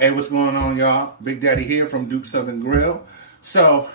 Hey, what's going on, y'all? Big Daddy here from Duke Southern Grill. So,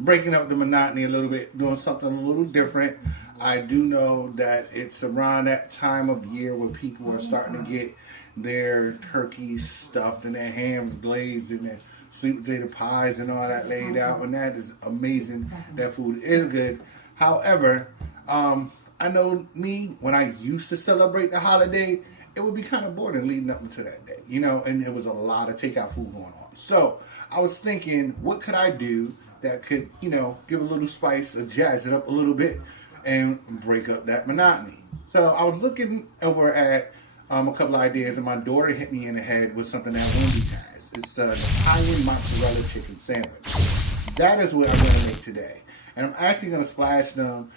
breaking up the monotony a little bit, doing something a little different. I do know that it's around that time of year where people are starting to get their turkeys stuffed and their hams glazed and their sweet potato pies and all that laid out, and that is amazing. That food is good. However, I know me, when I used to celebrate the holiday, it would be kind of boring leading up to that day, you know, and there was a lot of takeout food going on. So I was thinking, what could I do that could, you know, give a little spice, jazz it up a little bit, and break up that monotony. So I was looking over at a couple of ideas, and my daughter hit me in the head with something that Wendy has. It's an Italian mozzarella chicken sandwich. That is what I'm going to make today. And I'm actually going to splash them.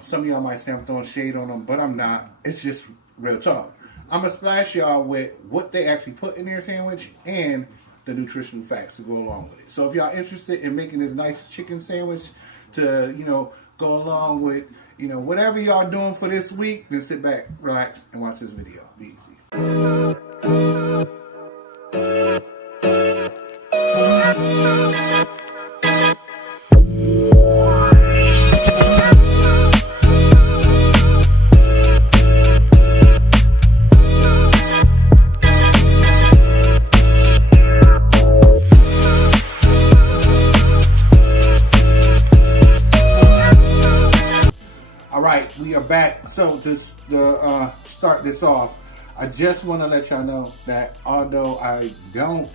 Some of y'all might say I'm throwing shade on them, but I'm not. It's just real talk. I'm going to splash y'all with what they actually put in their sandwich and the nutritional facts to go along with it. So if y'all interested in making this nice chicken sandwich to, you know, go along with, you know, whatever y'all doing for this week, then sit back, relax, and watch this video. Be easy. We are back. So to start this off, I just want to let y'all know that although I don't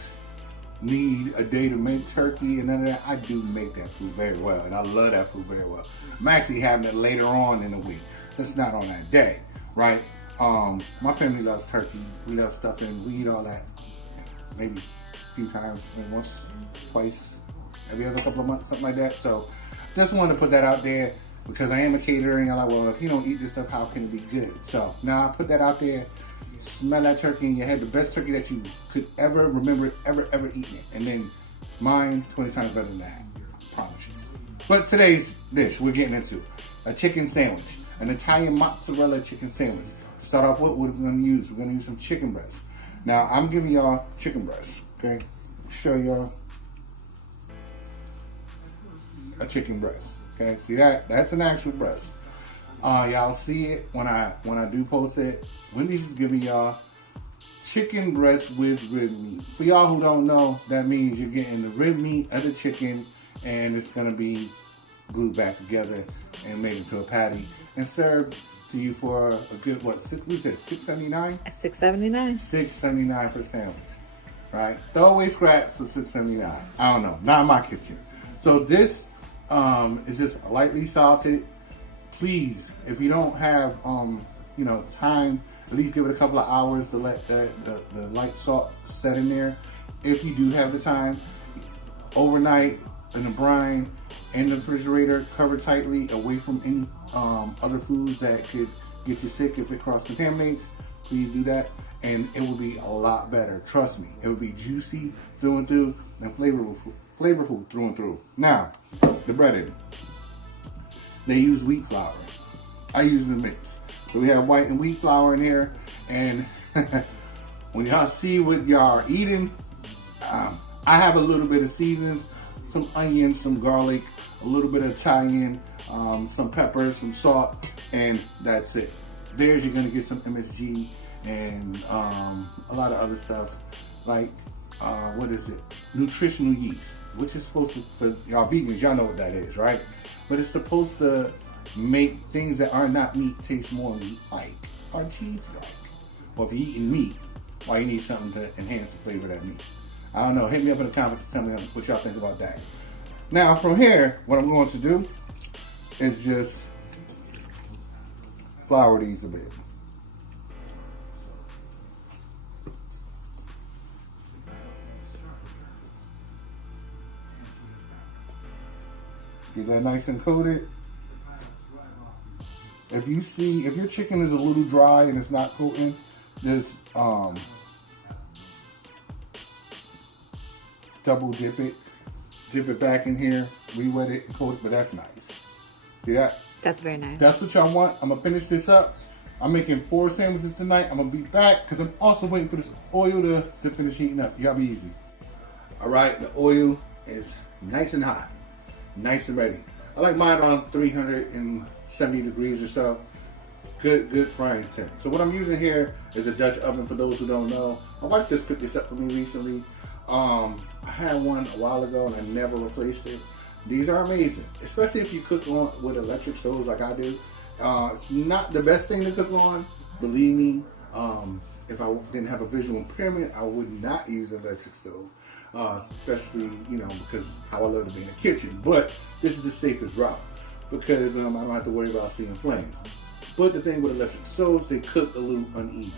need a day to make turkey and none of that, I do make that food very well, and I love that food very well. I'm actually having it later on in the week. It's not on that day, right? My family loves turkey. We love stuffing. We eat all that maybe a few times, once, twice, every other couple of months, something like that. So just wanted to put that out there. Because I am a catering, I'm like, well, if you don't eat this stuff, how can it be good? So now I put that out there. Smell that turkey in your head, the best turkey that you could ever remember, ever eating it. And then mine, 20 times better than that. I promise you. But today's dish we're getting into a chicken sandwich, an Italian mozzarella chicken sandwich. To start off with, what we're going to use? We're going to use some chicken breast. Now I'm giving y'all chicken breast. Okay, show y'all a chicken breast. Okay, see that? That's an actual breast. Y'all see it when I do post it. Wendy's is giving y'all chicken breast with rib meat. For y'all who don't know, that means you're getting the rib meat of the chicken, and it's gonna be glued back together and made into a patty and served to you for a good $6.79? $6.79. $6.79 per sandwich. Right? Throwaway scraps for $6.79. I don't know. Not in my kitchen. So this it's just lightly salted. Please, if you don't have you know, time, at least give it a couple of hours to let the light salt set in there. If you do have the time, overnight in the brine in the refrigerator, cover tightly, away from any other foods that could get you sick if it cross contaminates. Please do that, and it will be a lot better. Trust me, it will be juicy through and through and flavorful through and through. Now, the breading. They use wheat flour. I use the mix. So we have white and wheat flour in here, and when y'all see what y'all are eating, I have a little bit of seasonings, some onions, some garlic, a little bit of Italian, some pepper, some salt, and that's it. There's you're gonna get some MSG and a lot of other stuff like what is it? Nutritional yeast, which is supposed to, for y'all vegans, y'all know what that is, right? But it's supposed to make things that are not meat taste more meat-like or cheese-like. Well, if you're eating meat, why you need something to enhance the flavor of that meat? I don't know. Hit me up in the comments and tell me what y'all think about that. Now, from here, what I'm going to do is just flour these a bit. Get that nice and coated. If your chicken is a little dry and it's not coating, just double dip it back in here, re-wet it and coat it, but that's nice. See that? That's very nice. That's what y'all want. I'm gonna finish this up. I'm making 4 sandwiches tonight. I'm gonna be back because I'm also waiting for this oil to finish heating up. Y'all be easy. All right, the oil is nice and hot, nice and ready. I like mine around 370 degrees or so. Good frying temp. So what I'm using here is a Dutch oven for those who don't know. My wife just picked this up for me recently. I had one a while ago and I never replaced it. These are amazing, especially if you cook on with electric stoves like I do. It's not the best thing to cook on, believe me. If I didn't have a visual impairment, I would not use an electric stove, especially, you know, because how I love to be in the kitchen. But this is the safest route because I don't have to worry about seeing flames. But the thing with electric stoves, they cook a little uneven.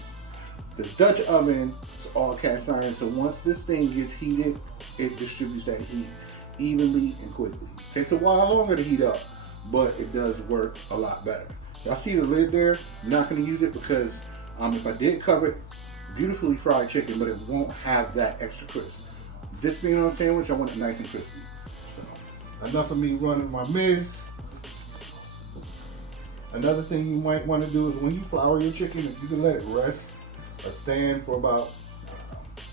The Dutch oven is all cast iron, so once this thing gets heated, it distributes that heat evenly and quickly. Takes a while longer to heat up, but it does work a lot better. Y'all see the lid there? I'm not going to use it because if I did cover it, beautifully fried chicken, but it won't have that extra crisp. This being on a sandwich, I want it nice and crispy. So, enough of me running my maze. Another thing you might want to do is when you flour your chicken, if you can let it rest or stand for about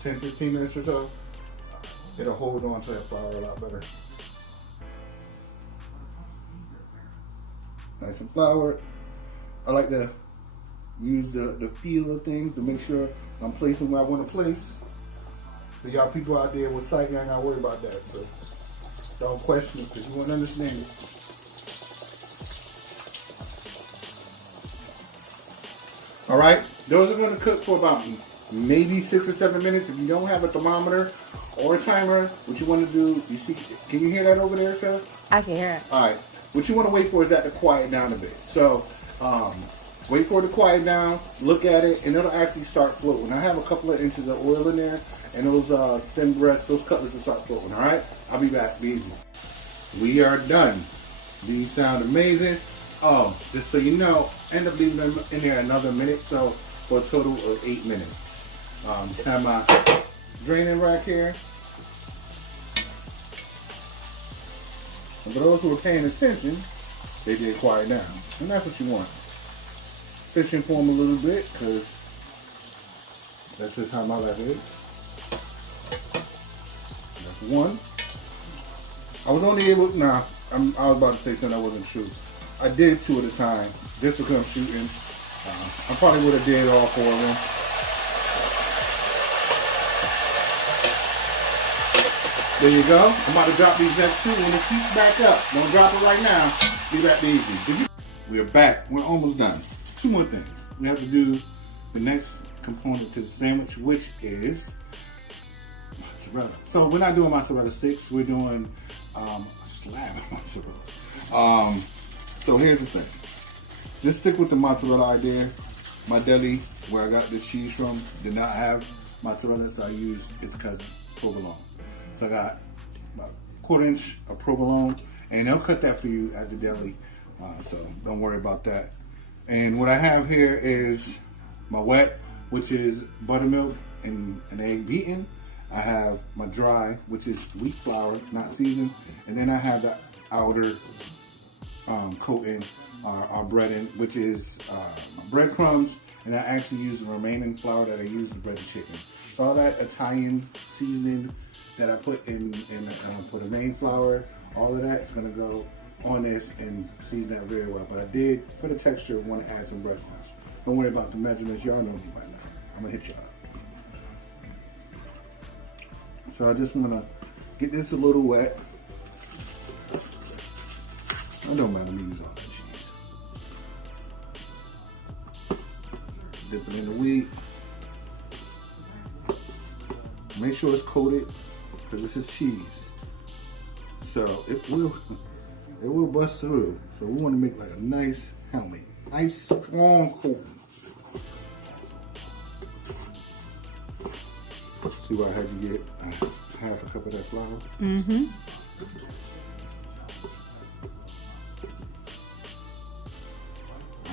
10-15 minutes or so, it'll hold on to that flour a lot better. Nice and floured. I like to use the feel of things to make sure I'm placing where I want to place. So y'all people out there with sight, y'all not worry about that. So don't question it because you won't understand it. All right, those are going to cook for about maybe 6 or 7 minutes. If you don't have a thermometer or a timer, what you want to do, you see, can you hear that over there, sir? I can hear it. All right, what you want to wait for is that to quiet down a bit. So wait for it to quiet down, look at it, and it'll actually start floating. I have a couple of inches of oil in there, and those thin breasts, those cutlets will start floating, all right? I'll be back, be easy. We are done. These sound amazing. Oh, just so you know, end up leaving them in there another minute, so for a total of 8 minutes. Have my draining rack here. And for those who are paying attention, they did quiet down. And that's what you want. Fishing for them a little bit, because that's just how my life is. That's one. I was only able, I was about to say something that wasn't true. I did 2 at a time, just because I'm shooting. I probably would have did all 4 of them. There you go. I'm about to drop these next 2 when it heats back up. Don't drop it right now. Be that easy. We are back. We're almost done. 2 more things. We have to do the next component to the sandwich, which is mozzarella. So we're not doing mozzarella sticks. We're doing a slab of mozzarella. So here's the thing. Just stick with the mozzarella idea. My deli, where I got this cheese from, did not have mozzarella, so I used its cousin, provolone. So I got about 1/4 inch of provolone, and they'll cut that for you at the deli, so don't worry about that. And what I have here is my wet, which is buttermilk and an egg beaten. I have my dry, which is wheat flour, not seasoned, and then I have the outer coating, our breading, which is breadcrumbs, and I actually use the remaining flour that I use to bread the chicken. So all that Italian seasoning that I put in for the main flour, all of that is going to go on this and season that very well. But I did, for the texture, want to add some breadcrumbs. Don't worry about the measurements. Y'all know me by now. I'm going to hit you up. So I just want to get this a little wet. It don't matter me use all that cheese. Dip it in the wheat. Make sure it's coated because this is cheese. So it will bust through. So we want to make like a nice helmet. Nice strong coating. See what I had you get? Half a cup of that flour. Mm-hmm.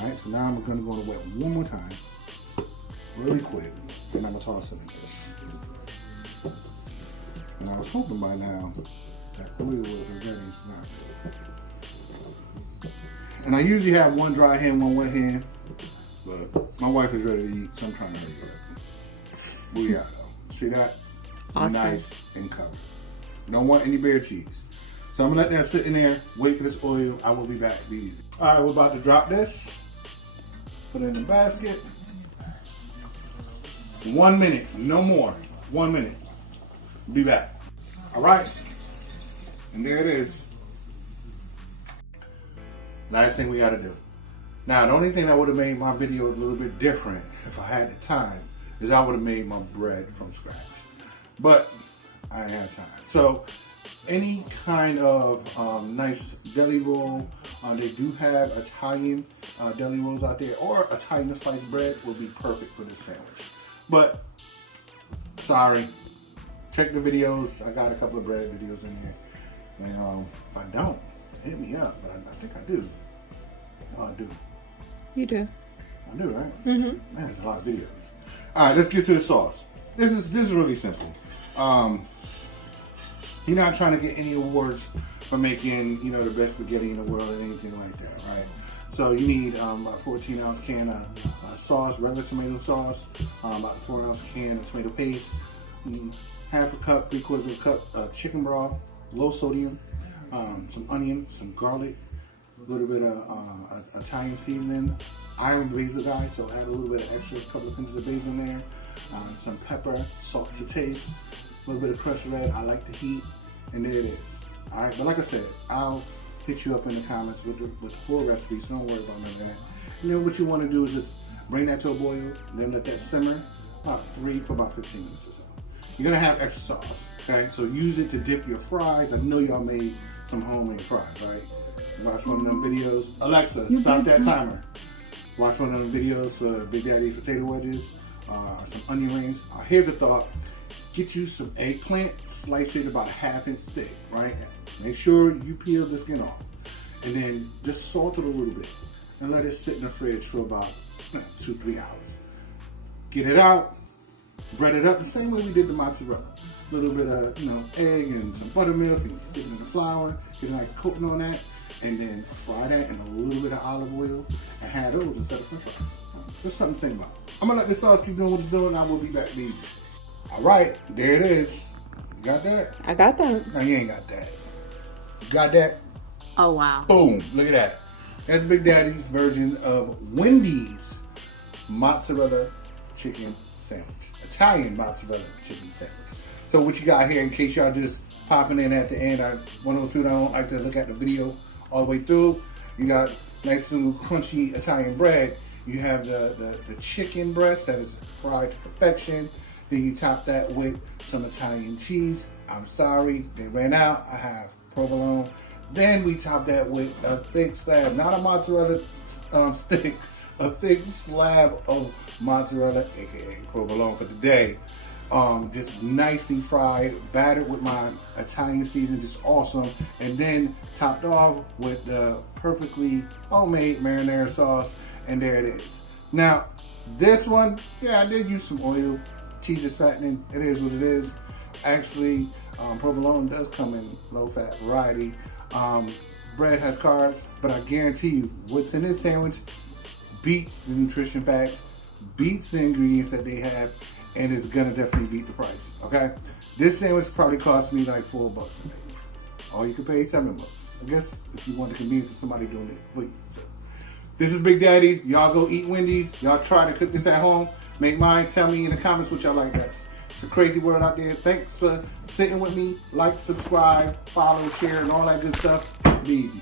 Alright, so now I'm going to go on the wet one more time, really quick, and I'm going to toss it in this. And I was hoping by now that oil was already snapped. And I usually have one dry hand, one wet hand. but my wife is ready to eat, so I'm trying to hurry up. Booyah though. See that? Awesome. Nice and covered. Don't want any bare cheese. So I'm gonna let that sit in there, wait for this oil. I will be back. Easy. All right, we're about to drop this. Put it in the basket. 1 minute, no more. 1 minute. Be back. All right, and there it is. Last thing we got to do. Now, the only thing that would have made my video a little bit different if I had the time is I would have made my bread from scratch. But I ain't had time. So any kind of nice deli roll, they do have Italian deli rolls out there, or Italian sliced bread would be perfect for this sandwich. But sorry, check the videos. I got a couple of bread videos in there. And if I don't, hit me up. But I think I do. No, I do. You do. I do, right? Mm-hmm. Man, there's a lot of videos. All right, let's get to the sauce. This is really simple. You're not trying to get any awards for making, you know, the best spaghetti in the world or anything like that, right? So you need about a 14-ounce can of sauce, regular tomato sauce, about a 4-ounce can of tomato paste, half a cup, 3/4 of a cup chicken broth, low sodium, some onion, some garlic, a little bit of Italian seasoning. I'm a basil guy, so add a little bit of extra, couple of pinches of basil in there, some pepper, salt to taste, a little bit of crushed red. I like the heat, and there it is. All right, but like I said, I'll hit you up in the comments with the full recipe, so don't worry about none of that. And then what you want to do is just bring that to a boil, then let that simmer for about 15 minutes or so. You're gonna have extra sauce, okay? So use it to dip your fries. I know y'all made some homemade fries, right? Watch one of them videos. Alexa, stop that timer. Watch one of them videos for Big Daddy's potato wedges, some onion rings. Here's a thought. Get you some eggplant, slice it about 1/2 inch thick, right? Make sure you peel the skin off. And then just salt it a little bit and let it sit in the fridge for about 2-3 hours. Get it out, bread it up the same way we did the mozzarella. A little bit of, you know, egg and some buttermilk and dip it in the flour, get a nice coating on that, and then fry that in a little bit of olive oil and have those instead of french fries. Just something to think about. I'm gonna let this sauce keep doing what it's doing. I will be back, baby. All right, there it is. You got that? I got that. No, you ain't got that. You got that? Oh, wow. Boom, look at that. That's Big Daddy's version of Wendy's mozzarella chicken sandwich. Italian mozzarella chicken sandwich. So what you got here, in case y'all just popping in at the end, one of those people that don't like to look at the video all the way through, you got nice little crunchy Italian bread. You have the chicken breast that is fried to perfection. Then you top that with some Italian cheese. I'm sorry, they ran out. I have provolone. Then we top that with a thick slab, not a mozzarella stick, a thick slab of mozzarella, aka provolone for today. Just nicely fried, battered with my Italian seasoning, just awesome. And then topped off with the perfectly homemade marinara sauce, and there it is. Now, this one, yeah, I did use some oil. Cheese is fattening, it is what it is. Actually, provolone does come in low-fat variety. Bread has carbs, but I guarantee you, what's in this sandwich beats the nutrition facts, beats the ingredients that they have, and it's gonna definitely beat the price, okay? This sandwich probably cost me like $4 a day. Or you could pay $7. I guess if you want the convenience of somebody doing it for you. So, this is Big Daddy's. Y'all go eat Wendy's. Y'all try to cook this at home. Make mine. Tell me in the comments what y'all like best. It's a crazy world out there. Thanks for sitting with me. Like, subscribe, follow, share, and all that good stuff. Be easy.